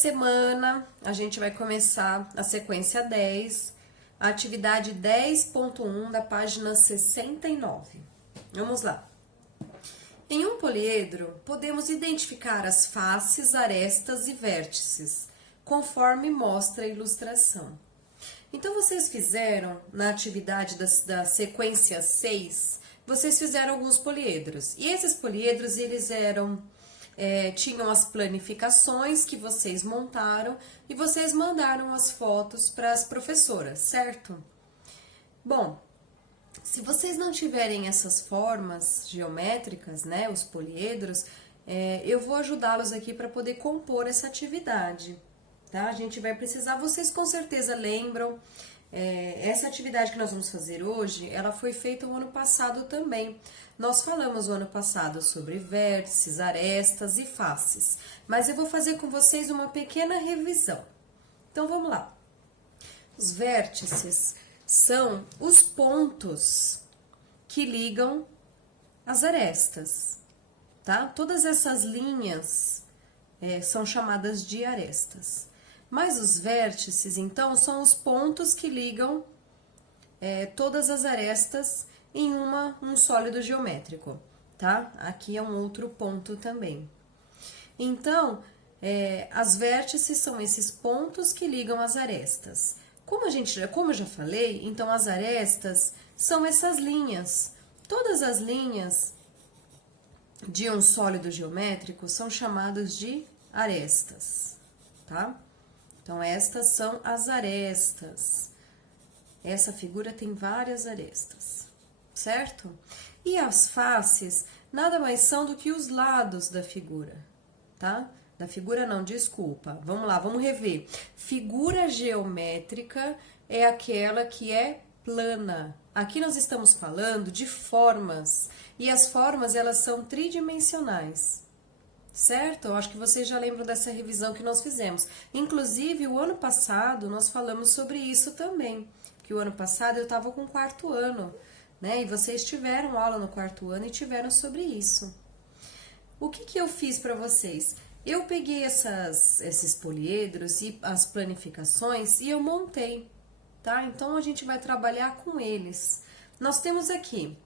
semana, a gente vai começar a sequência 10, a atividade 10.1 da página 69. Vamos lá. Em um poliedro, podemos identificar as faces, arestas e vértices, conforme mostra a ilustração. Então, vocês fizeram, na atividade da sequência 6, vocês fizeram alguns poliedros. E esses poliedros, eles tinham as planificações que vocês montaram e vocês mandaram as fotos para as professoras, certo? Bom, se vocês não tiverem essas formas geométricas, né, os poliedros, eu vou ajudá-los aqui para poder compor essa atividade, tá? A gente vai precisar, vocês com certeza lembram, essa atividade que nós vamos fazer hoje, ela foi feita o ano passado também. Nós falamos o ano passado sobre vértices, arestas e faces, mas eu vou fazer com vocês uma pequena revisão. Então, vamos lá. Os vértices são os pontos que ligam as arestas, tá? Todas essas linhas são chamadas de arestas. Mas os vértices, então, são os pontos que ligam todas as arestas em um sólido geométrico, tá? Aqui é um outro ponto também. Então, as vértices são esses pontos que ligam as arestas. Como eu já falei, então as arestas são essas linhas. Todas as linhas de um sólido geométrico são chamadas de arestas, tá? Então, estas são as arestas. Essa figura tem várias arestas, certo? E as faces nada mais são do que os lados da figura, tá? Da figura não, desculpa. Vamos lá, vamos rever. Figura geométrica é aquela que é plana. Aqui nós estamos falando de formas, e as formas, elas são tridimensionais, certo? Eu acho que vocês já lembram dessa revisão que nós fizemos. Inclusive, o ano passado, nós falamos sobre isso também, que o ano passado eu estava com o 4º ano, né? E vocês tiveram aula no 4º ano e tiveram sobre isso. O que eu fiz para vocês? Eu peguei esses poliedros e as planificações e eu montei, tá? Então, a gente vai trabalhar com eles. Nós temos aqui: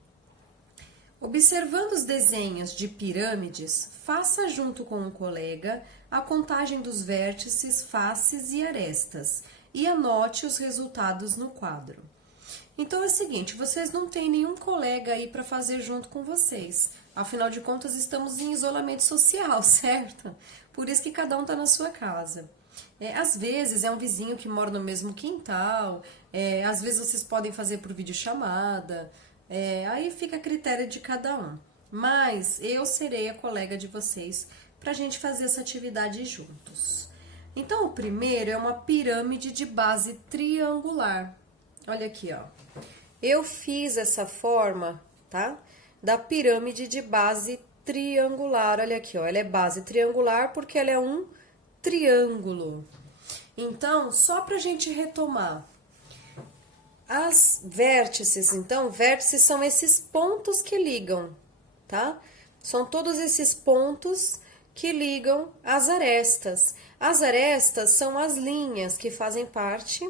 observando os desenhos de pirâmides, faça junto com um colega a contagem dos vértices, faces e arestas e anote os resultados no quadro. Então é o seguinte, vocês não têm nenhum colega aí para fazer junto com vocês. Afinal de contas, estamos em isolamento social, certo? Por isso que cada um está na sua casa. Às vezes é um vizinho que mora no mesmo quintal, às vezes vocês podem fazer por videochamada. Aí fica a critério de cada um. Mas eu serei a colega de vocês para a gente fazer essa atividade juntos. Então, o primeiro é uma pirâmide de base triangular. Olha aqui, ó. Eu fiz essa forma, tá? Da pirâmide de base triangular. Olha aqui, ó. Ela é base triangular porque ela é um triângulo. Então, só para a gente retomar. As vértices, então, vértices são esses pontos que ligam, tá? São todos esses pontos que ligam as arestas. As arestas são as linhas que fazem parte,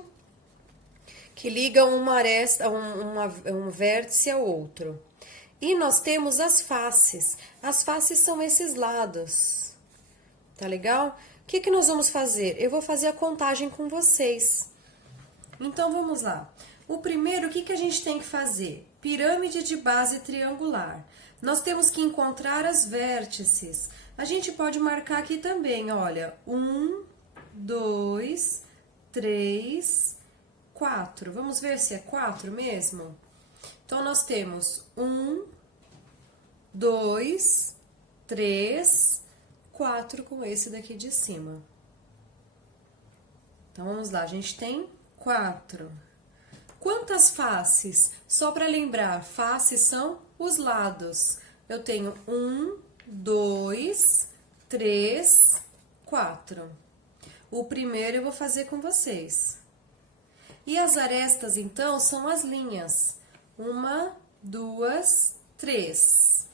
que ligam uma aresta, um vértice ao outro. E nós temos as faces. As faces são esses lados, tá legal? O que nós vamos fazer? Eu vou fazer a contagem com vocês. Então, vamos lá. O primeiro, o que a gente tem que fazer? Pirâmide de base triangular. Nós temos que encontrar as vértices. A gente pode marcar aqui também, olha. 1, 2, 3, 4. Vamos ver se é 4 mesmo? Então, nós temos 1, 2, 3, 4 com esse daqui de cima. Então, vamos lá. A gente tem 4. Quantas faces? Só para lembrar, faces são os lados. Eu tenho 1, 2, 3, 4. O primeiro eu vou fazer com vocês. E as arestas, então, são as linhas. 1, 2, 3,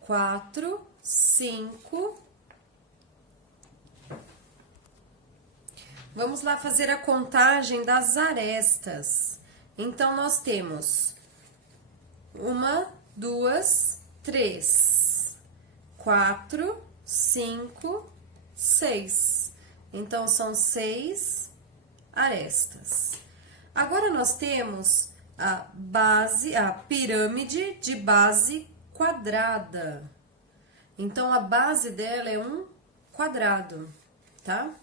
4, 5, Vamos lá fazer a contagem das arestas. Então, nós temos 1, 2, 3, 4, 5, 6. Então, são 6 arestas. Agora, nós temos a pirâmide de base quadrada. Então, a base dela é um quadrado, tá?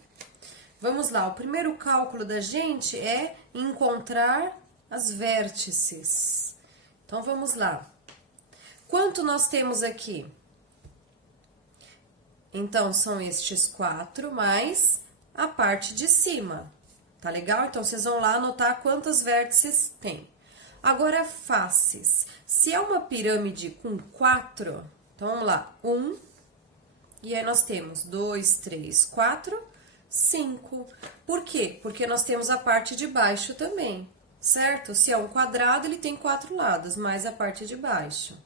Vamos lá, o primeiro cálculo da gente é encontrar as vértices. Então, vamos lá. Quanto nós temos aqui? Então, são estes 4 mais a parte de cima, tá legal? Então, vocês vão lá anotar quantas vértices tem. Agora, faces. Se é uma pirâmide com 4, então, vamos lá. 1, e aí nós temos 2, 3, 4, 5. Por quê? Porque nós temos a parte de baixo também, certo? Se é um quadrado, ele tem 4 lados, mais a parte de baixo.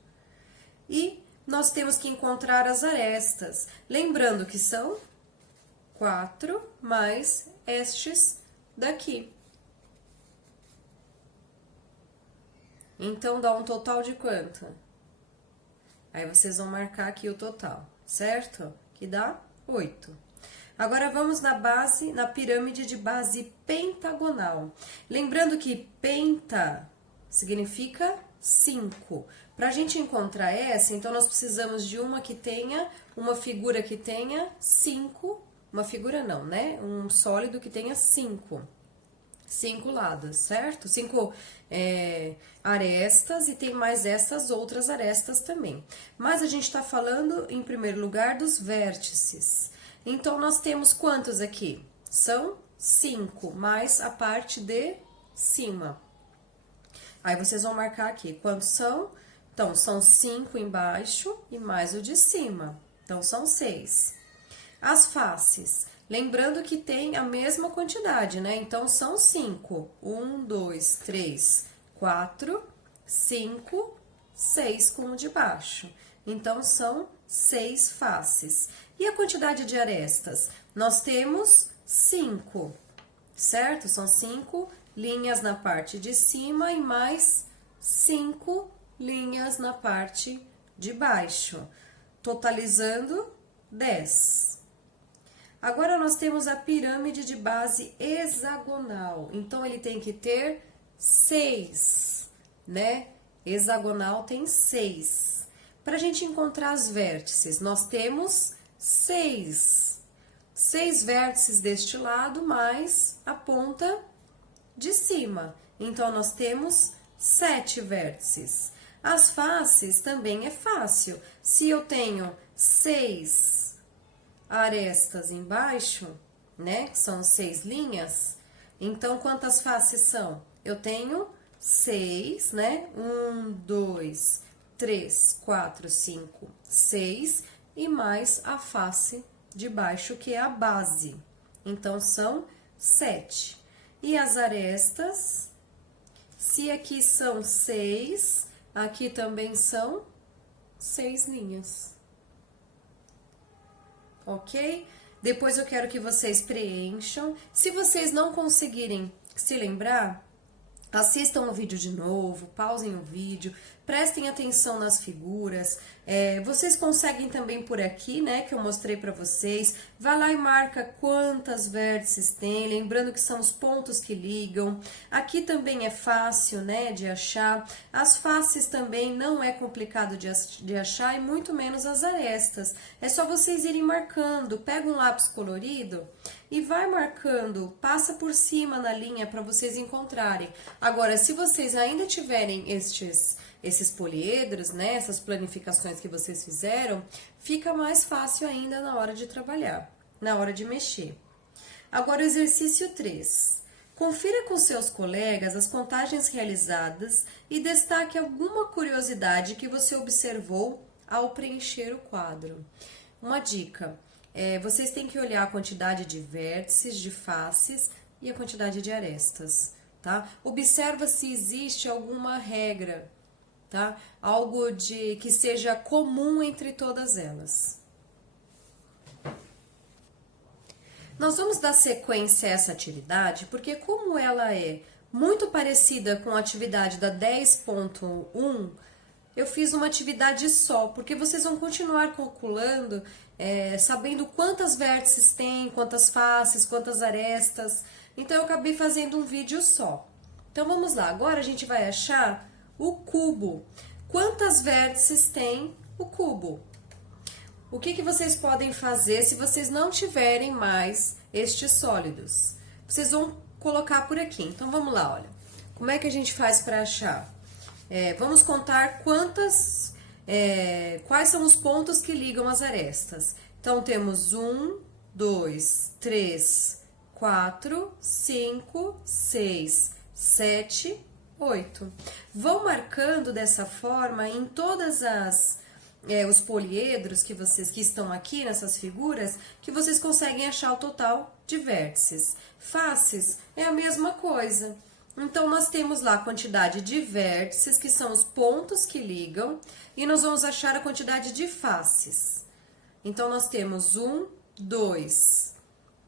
E nós temos que encontrar as arestas. Lembrando que são 4 mais estes daqui. Então, dá um total de quanto? Aí, vocês vão marcar aqui o total, certo? Que dá 8. Agora, vamos na pirâmide de base pentagonal. Lembrando que penta significa 5. Para a gente encontrar essa, então, nós precisamos de uma figura que tenha 5, uma figura não, né? Um sólido que tenha 5 lados, certo? 5 arestas e tem mais essas outras arestas também. Mas a gente está falando, em primeiro lugar, dos vértices. Então, nós temos quantos aqui? São 5, mais a parte de cima. Aí, vocês vão marcar aqui quantos são. Então, são 5 embaixo e mais o de cima. Então, são 6. As faces. Lembrando que tem a mesma quantidade, né? Então, são 5. 1, 2, 3, 4, 5, 6 com o de baixo. Então, são 6 faces. E a quantidade de arestas? Nós temos 5, certo? São 5 linhas na parte de cima e mais 5 linhas na parte de baixo, totalizando 10. Agora, nós temos a pirâmide de base hexagonal. Então, ele tem que ter 6, né? Hexagonal tem 6. Para a gente encontrar as vértices, nós temos 6. 6 vértices deste lado, mais a ponta de cima. Então, nós temos 7 vértices. As faces também é fácil. Se eu tenho 6 arestas embaixo, né, que são 6 linhas, então, quantas faces são? Eu tenho 6, né, 1, 2, 3, 4, 5, 6, e mais a face de baixo, que é a base. Então, são 7. E as arestas, se aqui são 6, aqui também são 6 linhas. Ok? Depois eu quero que vocês preencham. Se vocês não conseguirem se lembrar, assistam o vídeo de novo, pausem o vídeo, prestem atenção nas figuras. Vocês conseguem também por aqui, né, que eu mostrei para vocês. Vai lá e marca quantas vértices tem, lembrando que são os pontos que ligam. Aqui também é fácil, né, de achar. As faces também não é complicado de achar, e muito menos as arestas. É só vocês irem marcando. Pega um lápis colorido e vai marcando, passa por cima na linha para vocês encontrarem. Agora, se vocês ainda tiverem esses poliedros, né, essas planificações que vocês fizeram, fica mais fácil ainda na hora de trabalhar, na hora de mexer. Agora, o exercício 3. Confira com seus colegas as contagens realizadas e destaque alguma curiosidade que você observou ao preencher o quadro. Uma dica, vocês têm que olhar a quantidade de vértices, de faces e a quantidade de arestas, tá? Observa se existe alguma regra, tá? Algo que seja comum entre todas elas. Nós vamos dar sequência a essa atividade, porque como ela é muito parecida com a atividade da 10.1, eu fiz uma atividade só, porque vocês vão continuar calculando, sabendo quantas vértices tem, quantas faces, quantas arestas. Então, eu acabei fazendo um vídeo só. Então, vamos lá. Agora, a gente vai achar o cubo. Quantas vértices tem o cubo? O que vocês podem fazer se vocês não tiverem mais estes sólidos? Vocês vão colocar por aqui. Então, vamos lá, olha. Como é que a gente faz para achar? Vamos contar quais são os pontos que ligam as arestas. Então, temos 1, 2, 3, 4, 5, 6, 7, 8. Vão marcando dessa forma em todas os poliedros que estão aqui nessas figuras, que vocês conseguem achar o total de vértices. Faces é a mesma coisa. Então, nós temos lá a quantidade de vértices, que são os pontos que ligam, e nós vamos achar a quantidade de faces. Então, nós temos 1, 2,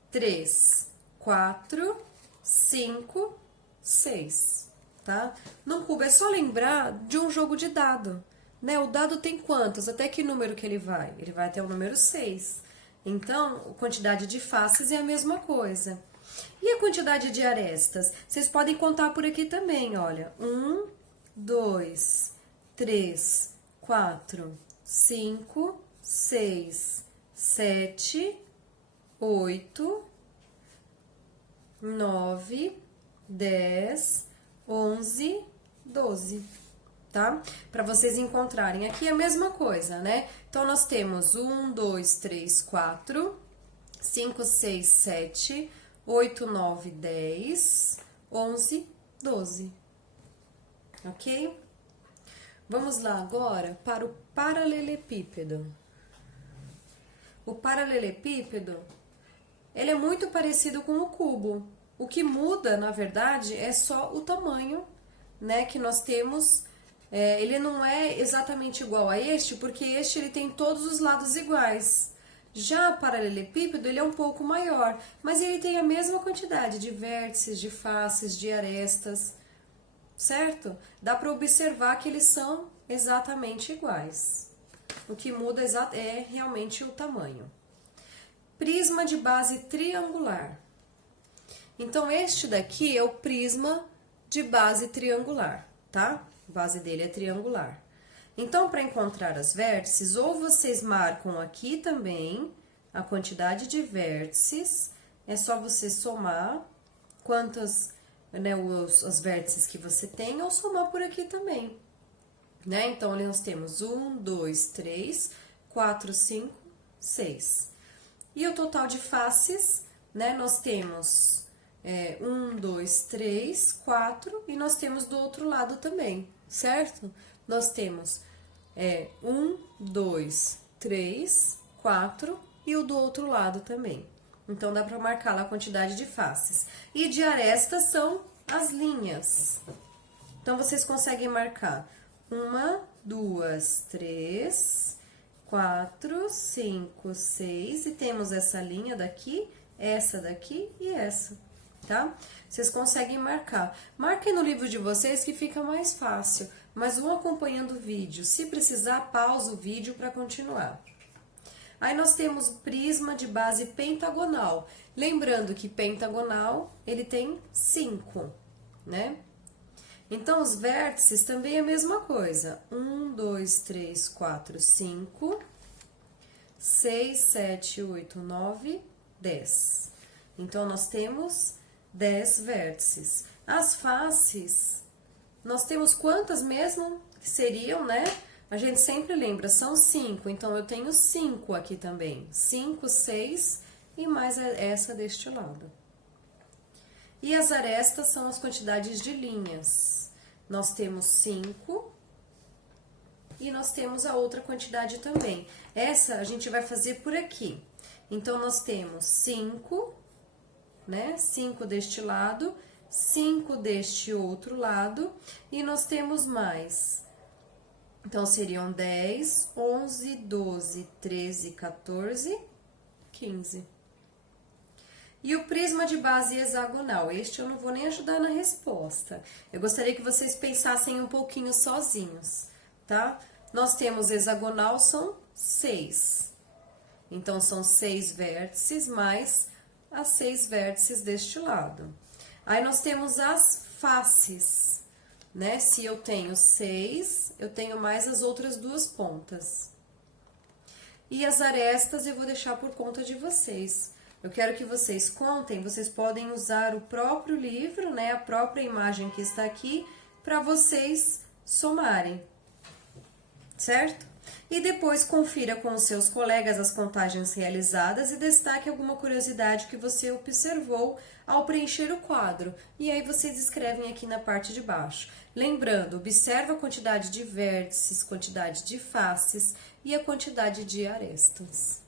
3, 4, 5, 6, tá? No cubo é só lembrar de um jogo de dado, né? O dado tem quantos? Até que número que ele vai? Ele vai até o número 6. Então, a quantidade de faces é a mesma coisa. E a quantidade de arestas? Vocês podem contar por aqui também, olha. 1, 2, 3, 4, 5, 6, 7, 8, 9, 10, 11, 12, tá? Para vocês encontrarem aqui a mesma coisa, né? Então, nós temos 1, 2, 3, 4, 5, 6, 7, 8, 9, 10, 11, 12. Ok? Vamos lá agora para o paralelepípedo. O paralelepípedo, ele é muito parecido com o cubo. O que muda, na verdade, é só o tamanho, né, que nós temos. Ele não é exatamente igual a este, porque este ele tem todos os lados iguais. Já o paralelepípedo, ele é um pouco maior, mas ele tem a mesma quantidade de vértices, de faces, de arestas, certo? Dá para observar que eles são exatamente iguais. O que muda é realmente o tamanho. Prisma de base triangular. Então, este daqui é o prisma de base triangular, tá? A base dele é triangular. Então, para encontrar as vértices, ou vocês marcam aqui também a quantidade de vértices, é só você somar quantas, né, as vértices que você tem, ou somar por aqui também, né? Então, ali nós temos 1, 2, 3, 4, 5, 6. E o total de faces, né, nós temos 1, 2, 3, 4, e nós temos do outro lado também, certo? Nós temos 1, 2, 3, 4 e o do outro lado também. Então, dá para marcar lá a quantidade de faces. E de arestas são as linhas. Então, vocês conseguem marcar 1, 2, 3, 4, 5, 6. E temos essa linha daqui, essa daqui e essa, tá? Vocês conseguem marcar. Marquem no livro de vocês que fica mais fácil, mas vão acompanhando o vídeo. Se precisar, pausa o vídeo para continuar. Aí, nós temos o prisma de base pentagonal. Lembrando que pentagonal, ele tem 5, né? Então, os vértices também é a mesma coisa. 1, 2, 3, 4, 5, 6, 7, 8, 9, 10. Então, nós temos 10 vértices. As faces, nós temos quantas mesmo que seriam, né? A gente sempre lembra, são 5, então eu tenho 5 aqui também. 5, 6 e mais essa deste lado. E as arestas são as quantidades de linhas. Nós temos 5 e nós temos a outra quantidade também. Essa a gente vai fazer por aqui. Então, nós temos 5, né? 5 deste lado, 5 deste outro lado, e nós temos mais. Então, seriam 10, 11, 12, 13, 14, 15. E o prisma de base hexagonal, este eu não vou nem ajudar na resposta. Eu gostaria que vocês pensassem um pouquinho sozinhos, tá? Nós temos hexagonal, são 6. Então, são 6 vértices mais as 6 vértices deste lado. Aí, nós temos as faces, né? Se eu tenho 6, eu tenho mais as outras duas pontas. E as arestas eu vou deixar por conta de vocês. Eu quero que vocês contem, vocês podem usar o próprio livro, né, a própria imagem que está aqui, para vocês somarem, certo? E depois confira com os seus colegas as contagens realizadas e destaque alguma curiosidade que você observou ao preencher o quadro. E aí vocês escrevem aqui na parte de baixo. Lembrando, observa a quantidade de vértices, quantidade de faces e a quantidade de arestas.